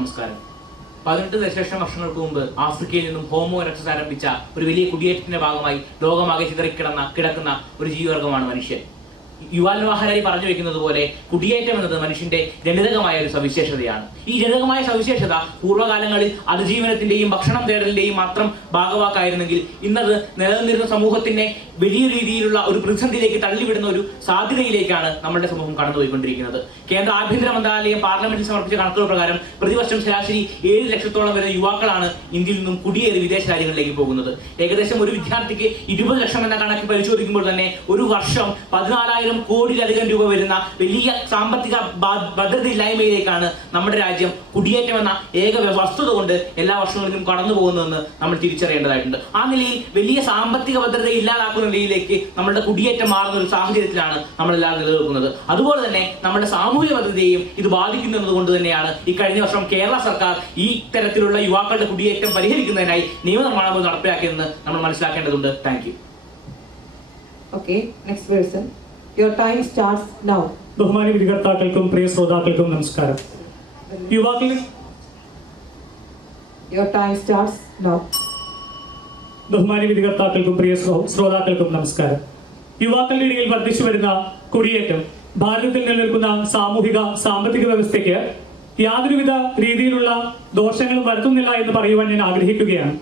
നമസ്കാരം. 18 ദശലക്ഷം വർഷങ്ങൾക്ക് മുമ്പ് ആഫ്രിക്കയിൽ നിന്നും ഹോമോ എറക്ടസ് ആരംഭിച്ച ഒരു വലിയ കുടിയേറ്റത്തിന്റെ ഭാഗമായി ലോകമാകെ കിടക്കുന്ന ഒരു ജീവിവർഗമാണ് മനുഷ്യൻ. യുവാൽ നോഹ ഹരാരി പറഞ്ഞു വെക്കുന്നത് പോലെ കുടിയേറ്റം എന്നത് മനുഷ്യന്റെ ജനിതകമായ ഒരു സവിശേഷതയാണ്. ഈ ജനിതകമായ സവിശേഷത പൂർവ്വകാലങ്ങളിൽ അതിജീവനത്തിന്റെയും ഭക്ഷണം തേടലിന്റെയും മാത്രം ഭാഗവാക്കായിരുന്നെങ്കിൽ ഇന്നത് നിലനിന്നിരുന്ന സമൂഹത്തിനെ വലിയ രീതിയിലുള്ള ഒരു പ്രതിസന്ധിയിലേക്ക് തള്ളിവിടുന്ന ഒരു സാധ്യതയിലേക്കാണ് നമ്മുടെ സമൂഹം കടന്നുപോയിക്കൊണ്ടിരിക്കുന്നത്. കേന്ദ്ര ആഭ്യന്തര മന്ത്രാലയം പാർലമെന്റിൽ സമർപ്പിച്ച കണക്കുകൾ പ്രകാരം പ്രതിവർഷം ശരാശരി 7 ലക്ഷത്തോളം വരുന്ന യുവാക്കളാണ് ഇന്ത്യയിൽ നിന്നും കുടിയേറി വിദേശ രാജ്യങ്ങളിലേക്ക് പോകുന്നത്. ഏകദേശം ഒരു വിദ്യാർത്ഥിക്ക് 20 ലക്ഷം എന്ന കണക്ക് പരിശോധിക്കുമ്പോൾ തന്നെ ഒരു വർഷം 14,000 കോടിയിലധികം രൂപ വരുന്ന വലിയ സാമ്പത്തിക ഭദ്രതയില്ലായ്മയിലേക്കാണ് നമ്മുടെ രാജ്യം കുടിയേറ്റം എന്ന ഏക വസ്തുത കൊണ്ട് എല്ലാ വർഷങ്ങളിലും കടന്നു പോകുന്നതെന്ന് നമ്മൾ തിരിച്ചറിയേണ്ടതായിട്ടുണ്ട്. ആ നിലയിൽ വലിയ സാമ്പത്തിക ഭദ്രത ഇല്ലാതാക്കുന്ന നിലയിലേക്ക് നമ്മുടെ കുടിയേറ്റം മാറുന്ന ഒരു സാഹചര്യത്തിലാണ് നമ്മളെല്ലാം നിലനിൽക്കുന്നത്. അതുപോലെ തന്നെ നമ്മുടെ സാമൂഹിക ഭദ്രതയെയും ഇത് ബാധിക്കുന്നത് കൊണ്ട് തന്നെയാണ് ഈ കഴിഞ്ഞ വർഷം കേരള സർക്കാർ ഈ തരത്തിലുള്ള യുവാക്കളുടെ കുടിയേറ്റം പരിഹരിക്കുന്നതിനായി നിയമനിർമ്മാണം നടപ്പിലാക്കിയതെന്ന് നമ്മൾ മനസ്സിലാക്കേണ്ടതുണ്ട്. Thank you. Okay, next person. Your time starts now. ബഹുമാന്യ വിധികർത്താക്കൾക്കും പ്രിയ ശ്രോതാക്കൾക്കും നമസ്കാരം. Your time starts now. ബഹുമാന്യ വിധികർത്താക്കൾക്കും പ്രിയ ശ്രോതാക്കൾക്കും നമസ്കാരം. യുവാക്കളുടെ ഇടയിൽ വർദ്ധിച്ചു വരുന്ന കുടിയേറ്റം ഭാരതത്തിൽ നിലനിൽക്കുന്ന സാമൂഹിക സാമ്പത്തിക വ്യവസ്ഥയ്ക്ക് യാതൊരുവിധ രീതിയിലുള്ള ദോഷങ്ങളും വരുത്തുന്നില്ല എന്ന് പറയുവാൻ ഞാൻ ആഗ്രഹിക്കുകയാണ്.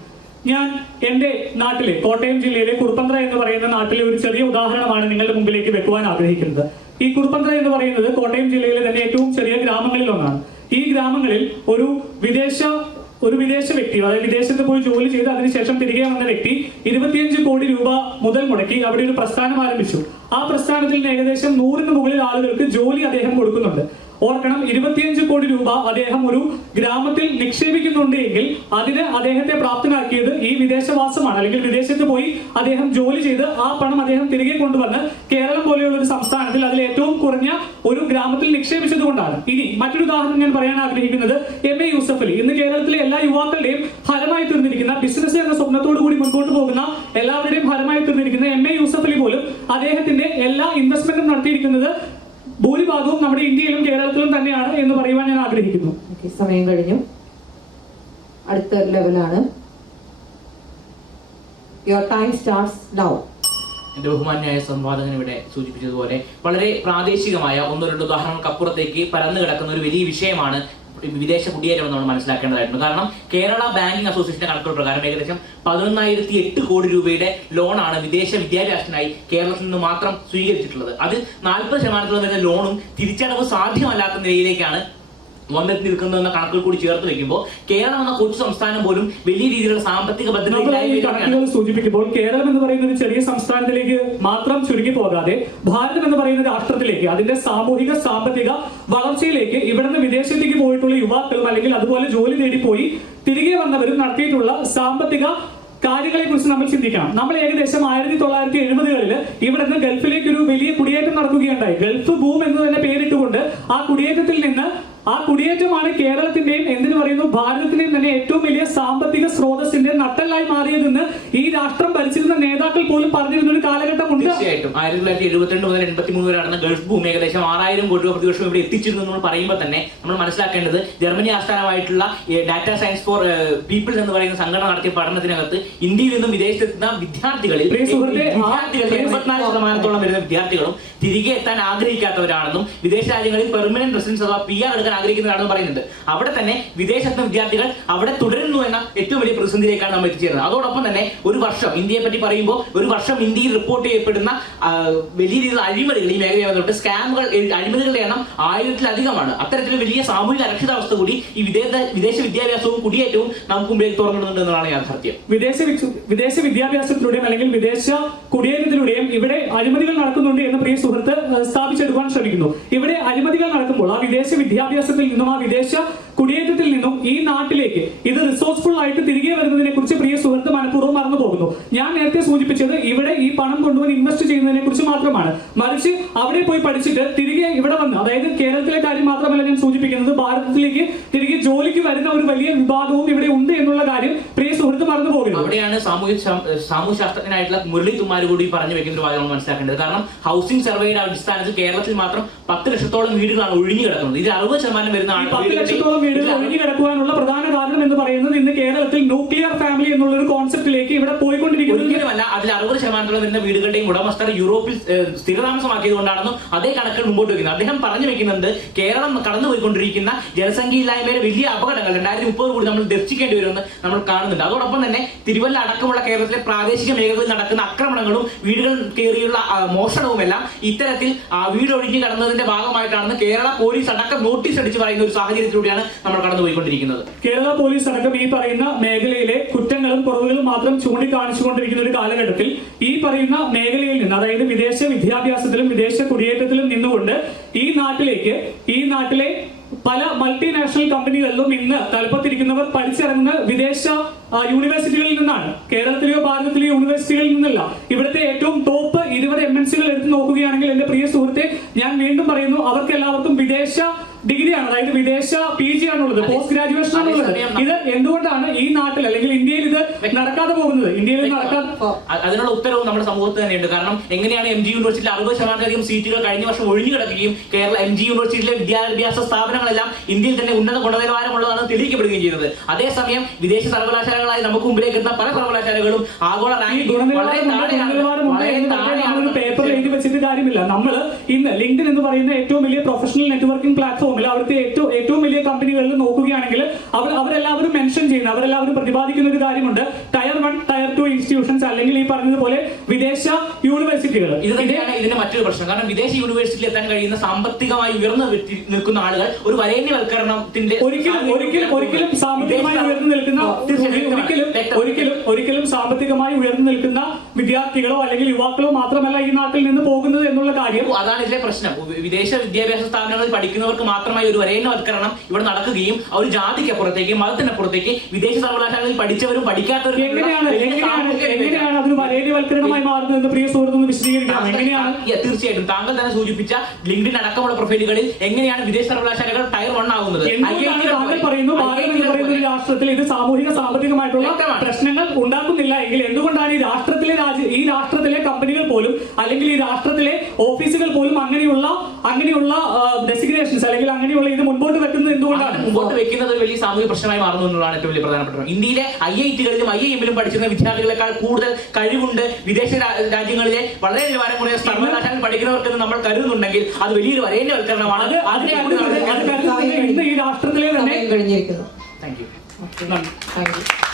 ഞാൻ എൻ്റെ നാട്ടിലെ കോട്ടയം ജില്ലയിലെ കുറുപ്പന്ത്ര എന്ന് പറയുന്ന നാട്ടിലെ ഒരു ചെറിയ ഉദാഹരണമാണ് നിങ്ങളുടെ മുമ്പിലേക്ക് വെക്കുവാൻ ആഗ്രഹിക്കുന്നത്. ഈ കുറുപ്പന്ത്ര എന്ന് പറയുന്നത് കോട്ടയം ജില്ലയിലെ തന്നെ ഏറ്റവും ചെറിയ ഗ്രാമങ്ങളിൽ ഒന്നാണ്. ഈ ഗ്രാമങ്ങളിൽ ഒരു വിദേശ വ്യക്തി, അതായത് വിദേശത്ത് പോയി ജോലി ചെയ്ത് അതിനുശേഷം തിരികെ വന്ന വ്യക്തി 25 കോടി രൂപ മുതൽ മുടക്കി അവിടെ ഒരു പ്രസ്ഥാനം ആരംഭിച്ചു. ആ പ്രസ്ഥാനത്തിൽ ഏകദേശം 100-ന് മുകളിൽ ആളുകൾക്ക് ജോലി അദ്ദേഹം കൊടുക്കുന്നുണ്ട്. ഓർക്കണം, 25 കോടി രൂപ അദ്ദേഹം ഒരു ഗ്രാമത്തിൽ നിക്ഷേപിക്കുന്നുണ്ട് എങ്കിൽ അതിന് അദ്ദേഹത്തെ പ്രാപ്തനാക്കിയത് ഈ വിദേശവാസമാണ്. അല്ലെങ്കിൽ വിദേശത്ത് പോയി അദ്ദേഹം ജോലി ചെയ്ത് ആ പണം അദ്ദേഹം തിരികെ കൊണ്ടുവന്ന് കേരളം പോലെയുള്ള ഒരു സംസ്ഥാനത്തിൽ അതിൽ ഏറ്റവും കുറഞ്ഞ ഒരു ഗ്രാമത്തിൽ നിക്ഷേപിച്ചത് കൊണ്ടാണ്. ഇനി മറ്റൊരു ഉദാഹരണം ഞാൻ പറയാൻ ആഗ്രഹിക്കുന്നത് MA യൂസഫ് അലി. ഇന്ന് കേരളത്തിലെ എല്ലാ യുവാക്കളുടെയും ഫലമായി തീർന്നിരിക്കുന്ന, ബിസിനസ് എന്ന സ്വപ്നത്തോടു കൂടി മുൻപോട്ട് പോകുന്ന എല്ലാവരുടെയും ഫലമായി തീർന്നിരിക്കുന്ന MA യൂസഫ് അലി പോലും അദ്ദേഹത്തിന്റെ എല്ലാ ഇൻവെസ്റ്റ്മെന്റും നടത്തിയിരിക്കുന്നത് ഭൂരിഭാഗവും നമ്മുടെ ഇന്ത്യയിലും കേരളത്തിലും തന്നെയാണ് എന്ന് പറയുവാൻ ഞാൻ ആഗ്രഹിക്കുന്നു. സമയം കഴിഞ്ഞു. അടുത്ത ലെവലാണ്. Your time starts now. എന്റെ ബഹുമാന്യായ സംവാദകൻ ഇവിടെ സൂചിപ്പിച്ചതുപോലെ വളരെ പ്രാദേശികമായ 1-2 ഉദാഹരണങ്ങൾക്കപ്പുറത്തേക്ക് പരന്നു കിടക്കുന്ന ഒരു വലിയ വിഷയമാണ് വിദേശ കുടിയേറ്റം എന്ന് നമ്മൾ മനസ്സിലാക്കേണ്ടതായിട്ടുണ്ട്. കാരണം കേരള ബാങ്കിംഗ് അസോസിയേഷന്റെ കണക്കുകൾ പ്രകാരം ഏകദേശം 11,008 കോടി രൂപയുടെ ലോണാണ് വിദേശ വിദ്യാഭ്യാസത്തിനായി കേരളത്തിൽ നിന്ന് മാത്രം സ്വീകരിച്ചിട്ടുള്ളത്. അത് 40% വരുന്ന ലോണും തിരിച്ചടവ് സാധ്യമല്ലാത്ത നിലയിലേക്കാണ് വന്നെത്തി നിൽക്കുന്നതെന്ന കണക്കുകൾ കൂടി ചേർത്ത് വെക്കുമ്പോൾ കേരളം എന്ന കൊച്ചു സംസ്ഥാനം പോലും വലിയ രീതിയിലുള്ള സാമ്പത്തിക കണക്കുകൾ സൂചിപ്പിക്കുമ്പോൾ കേരളം എന്ന് പറയുന്ന ഒരു ചെറിയ സംസ്ഥാനത്തിലേക്ക് മാത്രം ചുരുങ്ങി പോകാതെ ഭാരതം എന്ന് പറയുന്ന രാഷ്ട്രത്തിലേക്ക്, അതിന്റെ സാമൂഹിക സാമ്പത്തിക വളർച്ചയിലേക്ക് ഇവിടുന്ന് വിദേശത്തേക്ക് പോയിട്ടുള്ള യുവാക്കളും അല്ലെങ്കിൽ അതുപോലെ ജോലി നേടിപ്പോയി തിരികെ വന്നവരും നടത്തിയിട്ടുള്ള സാമ്പത്തിക കാര്യങ്ങളെ കുറിച്ച് നമ്മൾ ചിന്തിക്കണം. നമ്മൾ ഏകദേശം 1970-കളിൽ ഇവിടുന്ന് ഗൾഫിലേക്ക് ഒരു വലിയ കുടിയേറ്റം നടക്കുകയുണ്ടായി. ഗൾഫ് ബൂം എന്ന് തന്നെ പേരിട്ടുകൊണ്ട് ആ കുടിയേറ്റമാണ് കേരളത്തിന്റെയും എന്തിനു പറയുന്നു ഭാരതത്തിന്റെയും തന്നെ ഏറ്റവും വലിയ സാമ്പത്തിക സ്രോതസ്സിന്റെ നട്ടെല്ലായി മാറിയതെന്ന് ഈ രാഷ്ട്രം ഭരിച്ചിരുന്ന നേതാക്കൾ പോലും പറഞ്ഞിരുന്ന ഒരു കാലഘട്ടമുണ്ട്. തീർച്ചയായിട്ടും 1972 മുതൽ 83 വരെ നടന്ന ഗൾഫ് ബൂം ഏകദേശം 6,000 കോടി രൂപ പ്രതിവർഷം ഇവിടെ എത്തിച്ചിരുന്നു എന്ന് പറയുമ്പോൾ തന്നെ നമ്മൾ മനസ്സിലാക്കേണ്ടത് ജർമ്മനി ആസ്ഥാനമായിട്ടുള്ള ഡാറ്റ സയൻസ് ഫോർ പീപ്പിൾസ് എന്ന് പറയുന്ന സംഘടന നടത്തിയ പഠനത്തിനകത്ത് ഇന്ത്യയിൽ നിന്നും വിദേശത്തെത്തുന്ന വിദ്യാർത്ഥികളിൽ 84% വരുന്ന വിദ്യാർത്ഥികളും തിരികെ എത്താൻ ആഗ്രഹിക്കാത്തവരാണെന്നും വിദേശ രാജ്യങ്ങളിൽ പെർമനന്റ് റെസിഡൻസ് അഥവാ PR എടുക്കാൻ ആഗ്രഹിക്കുന്നവരാണെന്ന് പറയുന്നുണ്ട്. അവിടെ തന്നെ വിദേശത്തെ വിദ്യാർത്ഥികൾ അവിടെ തുടരുന്നു എന്ന ഏറ്റവും വലിയ പ്രതിസന്ധിയിലേക്കാണ് നമ്മൾ എത്തിച്ചേരുന്നത്. അതോടൊപ്പം തന്നെ ഒരു വർഷം ഇന്ത്യയെ പറ്റി പറയുമ്പോൾ ഒരു വർഷം ഇന്ത്യയിൽ റിപ്പോർട്ട് ചെയ്യപ്പെടുന്ന വലിയ രീതിയിലുള്ള അഴിമതികൾ, ഈ മേഖലയിൽ തൊട്ട് സ്കാമുകൾ, അഴിമതികളുടെ എണ്ണം 1000-ലധികമാണ്. അത്തരത്തിലുള്ള വലിയ സാമൂഹിക അരക്ഷിതാവസ്ഥ കൂടി ഈ വിദേശ വിദ്യാഭ്യാസവും കുടിയേറ്റവും നമുക്ക് മുമ്പിൽ തുറന്നിടുന്നുണ്ട് എന്നതാണ് യാഥാർത്ഥ്യം. വിദേശ വിദ്യാഭ്യാസത്തിലൂടെയും അല്ലെങ്കിൽ വിദേശ കുടിയേറ്റത്തിലൂടെയും ഇവിടെ അഴിമതികൾ നടക്കുന്നുണ്ട് എന്ന് പ്രിയ സുഹൃത്ത് സ്ഥാപിച്ചെടുക്കാൻ ശ്രമിക്കുന്നു. ഇവിടെ അഴിമതികൾ നടക്കുമ്പോൾ ആ വിദേശ വിദ്യാഭ്യാസത്തിൽ നിന്നും ആ വിദേശ കുടിയേറ്റത്തിൽ നിന്നും ഈ നാട്ടിലേക്ക് ഇത് റിസോഴ്സ്ഫുൾ ആയിട്ട് തിരികെ വരുന്നതിനെ കുറിച്ച് പ്രിയ സുഹൃത്ത് മനഃപൂർവ്വം മറന്നു പോകുന്നു. ഞാൻ നേരത്തെ സൂചിപ്പിച്ചത് ഇവിടെ ഈ പണം കൊണ്ടുവന്ന് ഇൻവെസ്റ്റ് ചെയ്യുന്നതിനെ കുറിച്ച് മാത്രമാണ്. മറിച്ച് അവിടെ പോയി പഠിച്ചിട്ട് തിരികെ ഇവിടെ വന്ന്, അതായത് കേരളത്തിലെ കാര്യം മാത്രമല്ല ഞാൻ സൂചിപ്പിക്കുന്നത്, ഭാരതത്തിലേക്ക് തിരികെ ജോലിക്ക് വരുന്ന ഒരു വലിയ വിഭാഗവും ഇവിടെ ഉണ്ട് എന്നുള്ള കാര്യം പ്രിയ സുഹൃത്ത് മറന്നു പോകുന്നത്. അവിടെയാണ് സാമൂഹ്യ ശാസ്ത്രജ്ഞനായിട്ടുള്ള മുരളി തുമ്മാർ കൂടി പറഞ്ഞു വെക്കുന്ന ഒരു ഭാഗം മനസ്സിലാക്കേണ്ടത്. കാരണം ഹൗസിംഗ് സർവേയുടെ അടിസ്ഥാനത്തിൽ കേരളത്തിൽ മാത്രം 10 ലക്ഷത്തോളം വീടുകളാണ് ഒഴിഞ്ഞു കിടക്കുന്നത്. ഇതിൽ 60% വരുന്ന 10 ലക്ഷത്തോളം വീടുകൾ ഒഴിഞ്ഞു കിടക്കുവാനുള്ള പ്രധാന കാരണം എന്ന് പറയുന്നത് ഇന്ന് കേരളത്തിൽ ന്യൂക്ലിയർ ഫാമിലി എന്നുള്ള ഒരു കോൺസെപ്റ്റിലേക്ക് ഇവിടെ പോയിക്കൊണ്ടിരിക്കുന്നത്. ഒരിക്കലുമല്ല. അതിൽ 60% വരുന്ന വീടുകളുടെയും ഉടമസ്ഥർ യൂറോപ്പിൽ സ്ഥിരതാമസമാക്കിയത് കൊണ്ടാണെന്നും അതേ കണക്കുകൾ മുമ്പോട്ട് വെക്കുന്നത്. അദ്ദേഹം പറഞ്ഞു വെക്കുന്നുണ്ട്, കേരളം കടന്നുപോയിക്കൊണ്ടിരിക്കുന്ന ജനസംഖ്യയില്ലായ്മയുടെ വലിയ അപകടങ്ങൾ 2030 കൂടി നമ്മൾ ദർശിക്കേണ്ടി വരുമെന്ന് നമ്മൾ കാണുന്നുണ്ട്. അതോടൊപ്പം തന്നെ തിരുവല്ല അടക്കമുള്ള കേരളത്തിലെ പ്രാദേശിക മേഖലകളിൽ നടക്കുന്ന ആക്രമണങ്ങളും വീടുകൾ കയറിയുള്ള മോഷണവും എല്ലാം ഇത്തരത്തിൽ വീട് ഒഴിഞ്ഞു കടന്നതിന്റെ ഭാഗമായിട്ടാണെന്ന് കേരള പോലീസ് അടക്കം നോട്ടീസ് അടിച്ച് പറയുന്ന ഒരു സാഹചര്യത്തിലൂടെയാണ് നമ്മൾ കടന്നുപോയിക്കൊണ്ടിരിക്കുന്നത്. കേരള പോലീസ് അടക്കം ഈ പറയുന്ന മേഖലയിലെ കുറ്റങ്ങളും കുറവുകളും മാത്രം ചൂണ്ടിക്കാണിച്ചുകൊണ്ടിരിക്കുന്ന ഒരു കാലഘട്ടത്തിൽ ഈ പറയുന്ന മേഖലയിൽ നിന്ന്, അതായത് വിദേശ വിദ്യാഭ്യാസത്തിലും വിദേശ കുടിയേറ്റത്തിലും നിന്നുകൊണ്ട് ഈ നാട്ടിലെ പല മൾട്ടിനാഷണൽ കമ്പനികളിലും ഇന്ന് തലപ്പത്തിരിക്കുന്നവർ പഠിച്ചിറങ്ങുന്ന വിദേശ യൂണിവേഴ്സിറ്റികളിൽ നിന്നാണ്. കേരളത്തിലെയോ ഭാരതത്തിലെയോ യൂണിവേഴ്സിറ്റികളിൽ നിന്നല്ല. ഇവിടുത്തെ ഏറ്റവും ടോപ്പ് 20 MNCകൾ എടുത്ത് നോക്കുകയാണെങ്കിൽ എന്റെ പ്രിയ സുഹൃത്തെ, ഞാൻ വീണ്ടും പറയുന്നു, അവർക്ക് എല്ലാവർക്കും വിദേശ ഡിഗ്രിയാണ്, അതായത് വിദേശ PG ആണുള്ളത്, പോസ്റ്റ് ഗ്രാജുവേഷൻ ആണുള്ളത്. ഇത് എന്തുകൊണ്ടാണ് ഈ നാട്ടിൽ അല്ലെങ്കിൽ ഇന്ത്യയിൽ ഇത് നടക്കാതെ പോകുന്നത്? ഇന്ത്യയിൽ അതിനുള്ള ഉത്തരവും നമ്മുടെ സമൂഹത്തിൽ തന്നെയുണ്ട്. കാരണം എങ്ങനെയാണ് MG യൂണിവേഴ്സിറ്റിയിൽ 60%-ലധികം സീറ്റുകൾ കഴിഞ്ഞ വർഷം ഒഴിഞ്ഞു കിടക്കുകയും കേരള MG യൂണിവേഴ്സിറ്റിയിലെ വിദ്യാഭ്യാസ സ്ഥാപനങ്ങളെല്ലാം ഇന്ത്യയിൽ തന്നെ ഉന്നത ഗുണനിലവാരമുള്ളതാണ് തെളിയിക്കപ്പെടുകയും ചെയ്തത്. അതേസമയം വിദേശ സർവകലാശാലകളായി നമുക്ക് മുമ്പിലേക്ക് എത്തുന്ന പല സർവകലാശാലകളും ആഗോള പേപ്പർ എഴുതി വെച്ചിട്ട് കാര്യമില്ല. നമ്മൾ ഇന്ന് ലിങ്ക്ഡിൻ എന്ന് പറയുന്ന ഏറ്റവും വലിയ പ്രൊഫഷണൽ നെറ്റ്വർക്കിംഗ് പ്ലാറ്റ്ഫോമിൽ അവിടുത്തെ ഏറ്റവും വലിയ കമ്പനികളിൽ നോക്കുകയാണെങ്കിൽ അവരെല്ലാവരും മെൻഷൻ ചെയ്യുന്ന, അവരെല്ലാവരും പ്രതിപാദിക്കുന്ന ഒരു കാര്യമുണ്ട്, Tier 1, Tier 2 ഇൻസ്റ്റിറ്റ്യൂഷൻസ്, അല്ലെങ്കിൽ ഈ പറഞ്ഞതുപോലെ വിദേശ യൂണിവേഴ്സിറ്റികൾ. ഇത് തന്നെയാണ് ഇതിന്റെ മറ്റൊരു പ്രശ്നം. കാരണം വിദേശ യൂണിവേഴ്സിറ്റിയിൽ എത്താൻ കഴിയുന്ന സാമ്പത്തികമായി ഉയർന്നു നിൽക്കുന്ന ആളുകൾ ഒരു വരേണ്യവൽക്കരണത്തിന്റെ ഒരിക്കലും സാമ്പത്തികമായി ഉയർന്നു നിൽക്കുന്ന ഒരിക്കലും സാമ്പത്തികമായി ഉയർന്നു നിൽക്കുന്ന വിദ്യാർത്ഥികളോ അല്ലെങ്കിൽ യുവാക്കളോ മാത്രമല്ല ഈ നാട്ടിൽ നിന്ന് പോകുന്നത് എന്നുള്ള കാര്യം. അതാണ് ഇതിലെ പ്രശ്നം. വിദേശ വിദ്യാഭ്യാസ സ്ഥാപനങ്ങളിൽ പഠിക്കുന്നവർക്ക് മാത്രമായി ഒരു വരേണ്യവൽക്കരണം ഇവിടെ നടക്കുകയും ഒരു ജാതിക്കപ്പുറത്തേക്ക് മതത്തിനപ്പുറത്തേക്ക് വിദേശ സർവകലാശാലകളിൽ പഠിച്ചവരും പഠിക്കാത്തവരും എങ്ങനെയാണ് അതൊരു വരേണ്യവൽക്കരണമായി മാറുന്നത്? പ്രിയ സുഹൃത്തുക്കൾ വിശദീകരിക്കാം. എങ്ങനെയാണ്? തീർച്ചയായിട്ടും താങ്കൾ തന്നെ സൂചിപ്പിച്ച ലിങ്ക്ഡിൻ അടക്കമുള്ള പ്രൊഫൈലുകളിൽ എങ്ങനെയാണ് വിദേശ സർവകലാശാലകൾ Tier 1 ആകുന്നത്? താങ്കൾ പറയുന്നു ഭാരതം എന്ന് പറയുന്ന ഒരു രാഷ്ട്രത്തിൽ ഇത് സാമൂഹിക സാമ്പത്തികമായിട്ടുള്ള പ്രശ്നങ്ങൾ ഉണ്ടാക്കുന്നില്ല എങ്കിൽ എന്തുകൊണ്ടാണ് ഈ രാഷ്ട്രത്തിലെ കമ്പനികൾ പോലും അല്ലെങ്കിൽ ഈ രാഷ്ട്രത്തിലെ ഓഫീസുകൾ പോലും അങ്ങനെയുള്ള ഡെസിഗ്നേഷൻസ് അല്ലെങ്കിൽ അങ്ങനെയുള്ള ഇത് മുൻപോട്ട് വെക്കുന്നത് എന്തുകൊണ്ടാണ്? മുമ്പോട്ട് വെക്കുന്നത് ഒരു വലിയ സാമൂഹിക പ്രശ്നമായി മാറുന്നു എന്നുള്ളതാണ് ഏറ്റവും വലിയ പ്രധാനപ്പെട്ടത്. ഇന്ത്യയിലെ IIT-കളിലും IIM-ലും പഠിച്ചിരുന്ന വിദ്യാർത്ഥികളെക്കാൾ കൂടുതൽ കഴിവുണ്ട് വിദേശ രാജ്യങ്ങളിലെ വളരെ നിലവാരം കുറഞ്ഞ സർവകലാശാലയിൽ പഠിക്കുന്നവർക്ക് നമ്മൾ കരുതുന്നുണ്ടെങ്കിൽ അത് വലിയൊരു വരേണ്യവൽക്കരണമാണ്. ഇന്ന് ഈ രാഷ്ട്രത്തിലെ തന്നെ കഴിഞ്ഞിരിക്കുന്നു. Thank you. Thank you.